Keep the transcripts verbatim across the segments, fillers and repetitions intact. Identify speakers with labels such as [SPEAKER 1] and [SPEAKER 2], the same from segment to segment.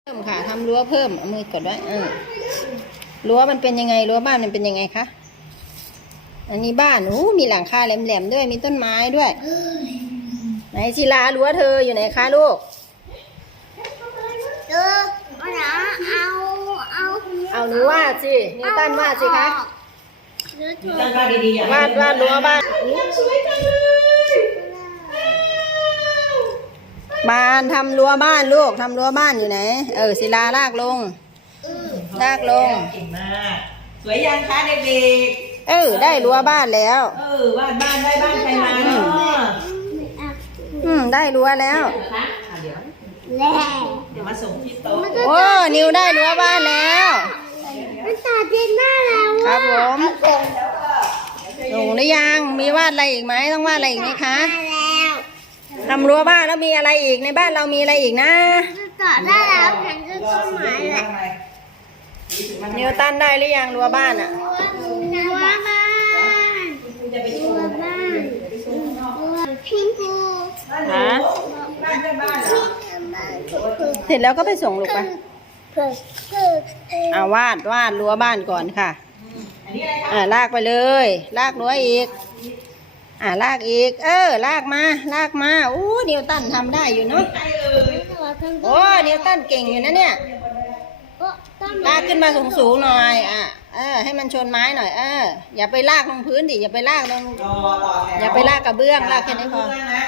[SPEAKER 1] เพิ่มค่ะทำรั้วเพิ่มเอามือกดไว้เออรั้วมันเป็นยังไงรั้วบ้านมันเป็นยังไงคะอันนี้บ้านโอ้มีหลังคาแหลมๆด้วยมีต้นไม้ด้วยไหนศิลารั้วเธออยู่ไหนคะลูก
[SPEAKER 2] เออเอาหนาเอาเอา
[SPEAKER 1] เอาหนูวาดสินิวตันวาดสิคะ
[SPEAKER 3] วาดดีๆ
[SPEAKER 1] วาดวาดรั้วบ้าน
[SPEAKER 3] สวยจังเลย
[SPEAKER 1] บ้านทำรั้วบ้านลูกทำรั้วบ้านอยู่ไหนเออศิลาลากลงลากลง
[SPEAKER 3] เก่งมากสวยยังคะเด็ก
[SPEAKER 1] ๆเออได้รั้วบ้านแล้ว
[SPEAKER 3] เออวาดบ้านได้บ้านใครมาเนาะ
[SPEAKER 1] อืมได้รั้วแล้ว
[SPEAKER 3] เดี๋ยว
[SPEAKER 2] แล้
[SPEAKER 3] เดี๋ยวมาส่งที่โต๊ะ
[SPEAKER 1] โอ้นิวได้รั้วบ้านแล้ว
[SPEAKER 2] มันตัดเย็นได้แล้ว
[SPEAKER 1] ครับผมลงหรือยังมีวาดอะไรอีกไหมต้องวาดอะไรอีกไหมคะทำรั้วบ้านแล้วมีอะไรอีกในบ้านเรามีอะไรอีกนะ
[SPEAKER 2] ตัดได้แล้วฉันจะต้นไม้แหละ
[SPEAKER 1] นิวตันได้หรือยังรั้วบ้านอ่ะ
[SPEAKER 2] รั้วบ้านรั้วบ้านพิงคู
[SPEAKER 1] ฮะเสร็จแล้วก็ไปส่งลูกไปเอาวาดวาดรั้วบ้านก่อนค่ะอ่าลากไปเลยลากรั้วอีกอ่าลากอีกเออลากมาลากมาโอ้นิวตันทำได้อยู่เนาะโอ้นิวตันเก่งอยู่นะเนี่ยลากขึ้นมาสูงๆหน่อยอ่ะเออให้มันชนไม้หน่อยเอออย่าไปลากลงพื้นดิอย่าไปลากลงอย่าไปลากกระเบื้องลากแค่นี้พอ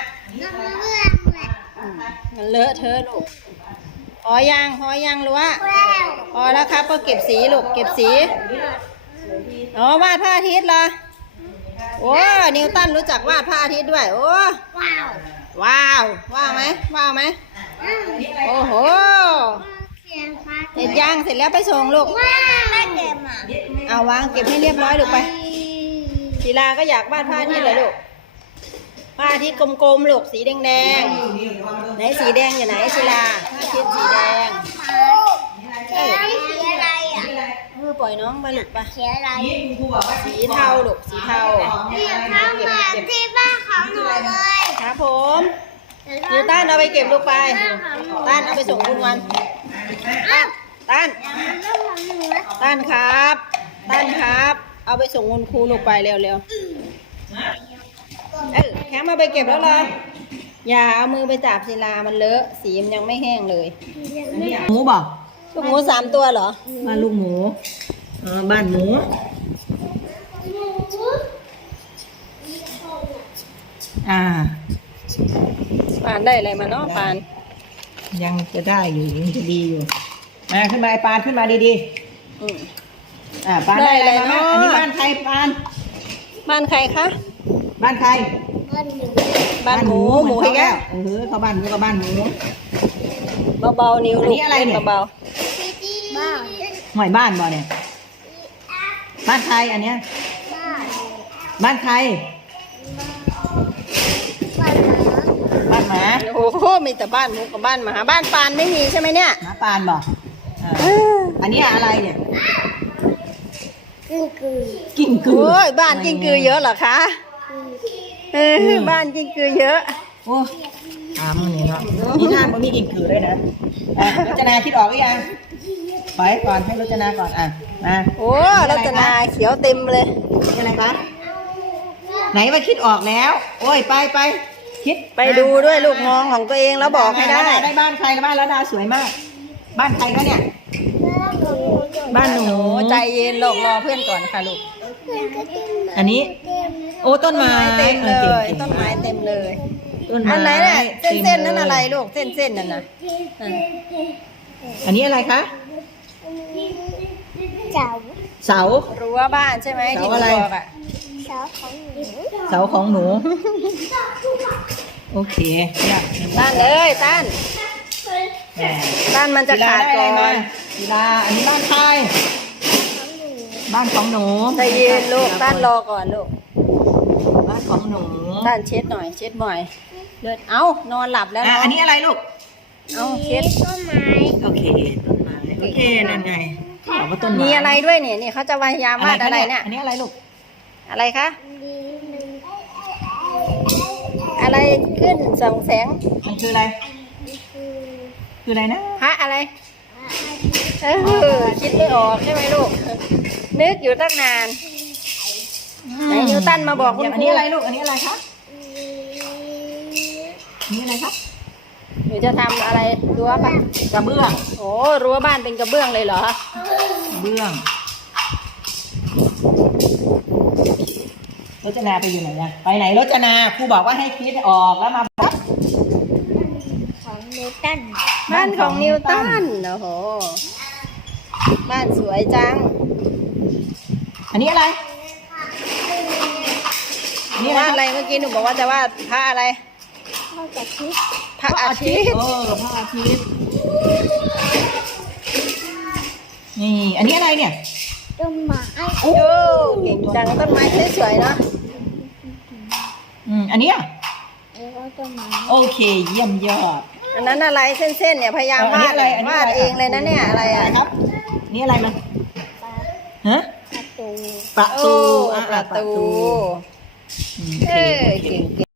[SPEAKER 1] มันเลอะเทอะลูกพอยังพอยังรู้ว่าพอแล้วครับก็เก็บสีลูกเก็บสีอ๋อวาดพระอาทิตย์เหรอโอ้นิวตันรู้จักวาดพระอาทิตย์ด้วยโอ้
[SPEAKER 2] ว้าว
[SPEAKER 1] ว้าวว้าวไหมว้าวไหมโอ้โหเสร็จยังเสร็จแล้วไปส่งลูก
[SPEAKER 2] ว้าวไม่เก็บอ่ะ
[SPEAKER 1] เอาวางเก็บให้เรียบร้อยลูกไปศิลาก็อยากวาดพระอาทิตย์เหรอลูกพระอาทิตย์กลมๆลูกสีแดงๆไหนสีแดงอยู่ไหนศิลาพระอาทิตย์สีแดง
[SPEAKER 2] เอ้ยสีอะไรอ่ะ
[SPEAKER 1] เออปล่อยน้องไปลูกไป
[SPEAKER 2] สีอะไร
[SPEAKER 1] สีเทาลูกสีเทา
[SPEAKER 2] สีเทาเหมือนที่บ้านของหนูเลย
[SPEAKER 1] ครับผมนิวตันเอาไปเก็บลูกไปตันเอาไปส่งคุณวันตันตันครับตันครับเอาไปส่งคุณครูลูกไปเร็วๆเออแคมเอาไปเก็บแล้วเหรออย่าเอามือไปจับศิลามันเลอะสีมันยังไม่แห้งเลย
[SPEAKER 3] หมูบอก
[SPEAKER 1] ลูกหมูสามตัวเหรอ
[SPEAKER 3] บ้านลูกหมูอ๋อบ้านหมูอ่า
[SPEAKER 1] ปานได้อะไรมาเนาะปาน
[SPEAKER 3] ยังจะได้อยู่ยังจะดีอยู่มาขึ้นมาปานขึ้นมาดีๆอืมอ่าปานได้อะไรมาอันนี้บ้านใครปาน
[SPEAKER 1] บ้านใครคะ
[SPEAKER 3] บ้านใคร
[SPEAKER 1] บ้านหมูหมูให้แก
[SPEAKER 3] เออเขาบ้านหมูกับบ้านหมู
[SPEAKER 1] เบาๆนิ้วลูกอะไรเนี่ยเบา
[SPEAKER 2] ๆบ้าน
[SPEAKER 3] หอยบ้านบ่เนี่ยบ้านใครอันเนี้ยบ้านใครบ้านหมา
[SPEAKER 1] โอ้โหมีแต่บ้านหมูกับบ้านหมาบ้านปานไม่มีใช่ไหมเนี่ย
[SPEAKER 3] หมาปานบ่อันนี้อะไรเนี่ย
[SPEAKER 2] กิ้งกือ
[SPEAKER 3] กิ้งกือ
[SPEAKER 1] โอ้ยบ้านกิ้งกือเยอะเหรอคะเออบ้านกิ้งกือเยอะ
[SPEAKER 3] โอ้ถามมันนี่เนาะนี่ท่านมันมีกิ้งกือเลยนะรจนาคิดออกหรือยังไปก่อนให้รจนาก่อนอ่ะมา
[SPEAKER 1] โอ้รจนาเขียวเต็มเลย
[SPEAKER 3] อะไรคะไหนว่าคิดออกแล้วโอ้ยไปไปคิด
[SPEAKER 1] ไปดูด้วยลูกมองของตัวเองแล้วบอกให้ได้
[SPEAKER 3] ได้บ้านใครบ้านแล้วดาสวยมากบ้านใครก็เนี่ยบ้านหนู
[SPEAKER 1] ใจเย็นลูกรอเพื่อนก่อนค่ะลูก
[SPEAKER 3] อันนี้โอ้ต้นไม้
[SPEAKER 1] เต็มเลยต้นไม้เต็มเลยอันไหนเนี่ยเส้นเส้นนั่นอะไรลูกเส้นเส้นนั่นนะ
[SPEAKER 3] อันนี้อะไรคะ
[SPEAKER 2] เสา
[SPEAKER 3] เสา
[SPEAKER 1] รั้วบ้านใช่ไหม
[SPEAKER 3] เสาอะไร
[SPEAKER 2] เสาของหนู
[SPEAKER 3] เสาของหนูโอเค
[SPEAKER 1] ตั้นเลยตั้นตั้นมันจะขาดก่อน
[SPEAKER 3] กีฬาอันนี้บ้านใครบ้านของหนู
[SPEAKER 1] ใจเย็นลูกตั้นรอก่อนลูก
[SPEAKER 3] บ้านของหนู
[SPEAKER 1] ตั้นเช็ดหน่อยเช็ดบ่อยเดินเอ้านอนหลับแล้ว
[SPEAKER 3] อันนี้อะไรลูก
[SPEAKER 1] เอาเช็ด
[SPEAKER 2] ต้นไม้
[SPEAKER 3] โอเคต้นไม้โอเคนั่นไงบอกว่าต้นไม้
[SPEAKER 1] มีอะไรด้วยเนี่ยนี่เขาจะพยายามวาดอะไรเนี่ย
[SPEAKER 3] อันนี้อะไรลูก
[SPEAKER 1] อะไรคะอะไรขึ้นส่องแสง
[SPEAKER 3] มันคืออะไรคืออะไรนะ
[SPEAKER 1] พระอะไร
[SPEAKER 2] พ
[SPEAKER 1] เออคิดไม่ออกใช่ไหมลูก นึกอยู่ตั้งนาน ไหนนิวตันมาบอกคุณครู
[SPEAKER 3] อันนี้อะไรลูก อันนี้อะไรครับอันนี้อะไรครับ
[SPEAKER 1] หนูจะทำอะไรรั้วปะ
[SPEAKER 3] กระเบื้อง
[SPEAKER 1] โอ้รั้วบ้านเป็นกระเบื้องเลยเหรอ
[SPEAKER 3] กระเบื้องรจนาไปอยู่ไหนอะไปไหนรจนาครูบอกว่าให้คิดออกแล้วมาบอก
[SPEAKER 2] ของนิวตัน
[SPEAKER 1] บ้านของนิวตันโอ้โห บ้านสวยจัง
[SPEAKER 3] อันนี้อะไรอันนี้
[SPEAKER 1] วาด
[SPEAKER 3] อะ
[SPEAKER 1] อะไร ไรเมื่อกี้หนูบอกว่าจะวาดพระอะไร
[SPEAKER 2] พ่อกับชิด
[SPEAKER 1] พระอาทิตย์
[SPEAKER 3] เออพระอาทิตย์นี่ อันนี้อะไรเนี่ย
[SPEAKER 2] ต้นไม้
[SPEAKER 1] โอ้เก่งจังต้นไม้สวยๆเนาะ
[SPEAKER 3] อืมอันนี้อะ
[SPEAKER 2] แล้วก็ต้นไม้
[SPEAKER 3] โอเค เยี่ยมยอด
[SPEAKER 1] อันนั้นอะไรเส้นๆเนี่ยพยายาม
[SPEAKER 3] เอออันนี้
[SPEAKER 1] วาด
[SPEAKER 3] อะไรอันนี้
[SPEAKER 1] วา
[SPEAKER 3] อะไร
[SPEAKER 1] ดเองเลยนะเนี่ยอะไรอ่ะ
[SPEAKER 3] ครับ นี่อะไรมัน
[SPEAKER 2] ปลา
[SPEAKER 3] ฮะ
[SPEAKER 2] ประตู
[SPEAKER 3] ประตู
[SPEAKER 1] โอ้
[SPEAKER 3] อ่ะ
[SPEAKER 1] ประตู
[SPEAKER 3] อืมโอ
[SPEAKER 1] เอ
[SPEAKER 3] เค
[SPEAKER 1] อ
[SPEAKER 3] โอเค
[SPEAKER 1] เก่ง